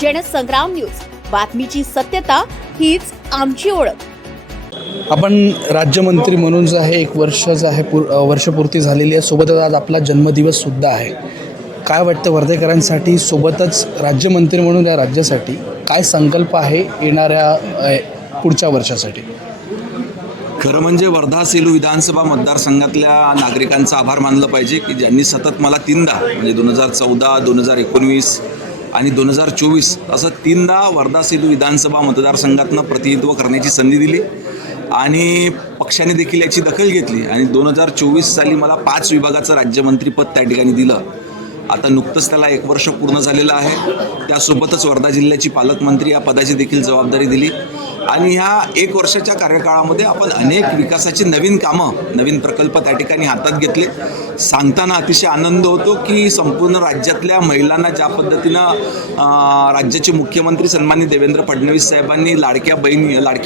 Jansangram news, बातमीची सत्यता हीच आमची ओळख. आपण राज्यमंत्री म्हणून जे आहे 1 वर्ष जे आहे वर्षपूर्ती झालेली आहे. सोबतच आज आपला जन्मदिवस सुद्धा आहे. काय वाटतं वर्धेकरांसाठी, सोबतच राज्यमंत्री म्हणून या राज्यासाठी काय संकल्प आहे येणाऱ्या पुढच्या वर्षासाठी? खरं म्हणजे वर्धा सेलू विधानसभा मतदारसंघातल्या नागरिकांचा आभार मानलं पाहिजे की ज्यांनी सतत मला 3दा म्हणजे 2014, 2019 आणि 2024 असं 3दा वर्धा सेलू विधानसभा मतदारसंघातनं प्रतिनिधित्व करण्याची संधी दिली आणि पक्षाने देखील याची दखल घेतली आणि 2024 साली मला 5 विभागाचं राज्यमंत्रीपद त्या ठिकाणी दिलं. आता नुकतंच त्याला 1 वर्ष पूर्ण झालेलं आहे. त्यासोबतच वर्धा जिल्ह्याची पालकमंत्री या पदाची देखील जबाबदारी दिली आणि ह्या 1 वर्षाच्या कार्यकाळामध्ये आपण अनेक विकासाची नवीन कामं, नवीन प्रकल्प त्या ठिकाणी हातात घेतले. सांगताना अतिशय आनंद होतो की संपूर्ण राज्यातल्या महिलांना ज्या पद्धतीनं राज्याचे मुख्यमंत्री सन्माननीय देवेंद्र फडणवीस साहेबांनी लाडकी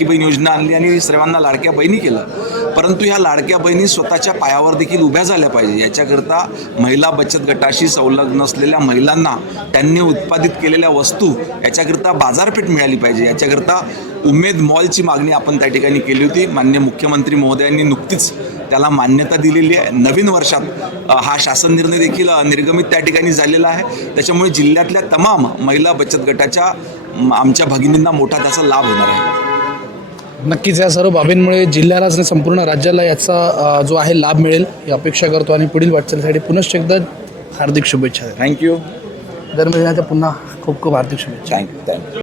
बहीण योजना आणली आणि सर्वांना लाडक्या बहिणी केलं, परंतु ह्या लाडक्या बहिणी स्वतःच्या पायावर देखील उभ्या झाल्या पाहिजे. याच्याकरता महिला बचत गटाशी संलग्न असलेल्या महिलांना त्यांनी उत्पादित केलेल्या वस्तू याच्याकरता बाजारपेठ मिळाली पाहिजे. याच्याकरता उमेद मॉलची मागणी आपण त्या ठिकाणी केली होती. माननीय मुख्यमंत्री महोदयांनी नुकतीच त्याला मान्यता दिलेली आहे. नवीन वर्षात हा शासन निर्णय देखील निर्गमित त्या ठिकाणी झालेला आहे. त्याच्यामुळे जिल्ह्यातल्या तमाम महिला बचत गटाच्या आमच्या भगिनींना मोठा त्याचा लाभ होणार आहे. नक्कीच या सर्व बाबींमुळे जिल्ह्यालाच नाही संपूर्ण राज्याला याचा जो आहे लाभ मिळेल ही अपेक्षा करतो आणि पुढील वाटचालीसाठी पुनश्च एकदा हार्दिक शुभेच्छा. थँक्यू. जन्मदिनाच्या पुन्हा खूप खूप हार्दिक शुभेच्छा. थँक्यू.